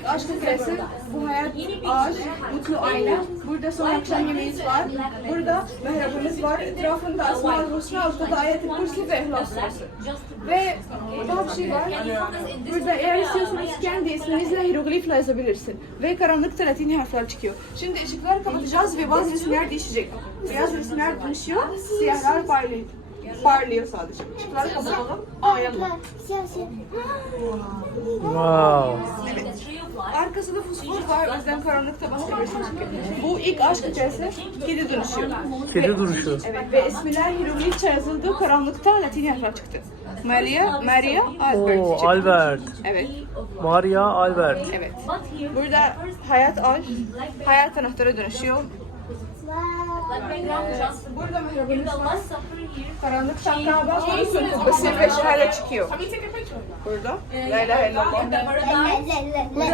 ilk aşk hikayesi. Bu hayat, aşk, mutlu aile. Burada son akşam yemeğimiz var. Burada mehrabımız var. Etrafında Asma-ül Husna, ortada Ayet-i Kursi ve İhlas. Ve daha bir şey var. Burada eğer istiyorsanız kendi isminizle hieroglifle yazabilirsin. Ve karanlıkta Latin harfler çıkıyor. Şimdi ışıkları kapatacağız ve bazı resimler değişecek. Beyaz resimler dönüşüyor, siyahlar parlıyor. Parlıyor sadece. Işıkları kapatalım. Aa yanma. Wow. Arkasında fosfor var, o yüzden karanlıkta başka bir. Bu ilk aşk hikayesi, kedi dönüşüyor. Kedi duruşu. Evet ve isimler hieroglifçe yazıldı, karanlıkta Latin harfler çıktı. Maria, Maria, Albert. Oo, çıktı. Albert. Evet, Maria Albert. evet. Burada hayat aşk, hayat anahtarı dönüşüyor. Burada mehrabımız var. Karanlıktan Kaaba konusun kubbesi ve şahane çıkıyor. Burada. La ilahe illallah. La, la, la, la.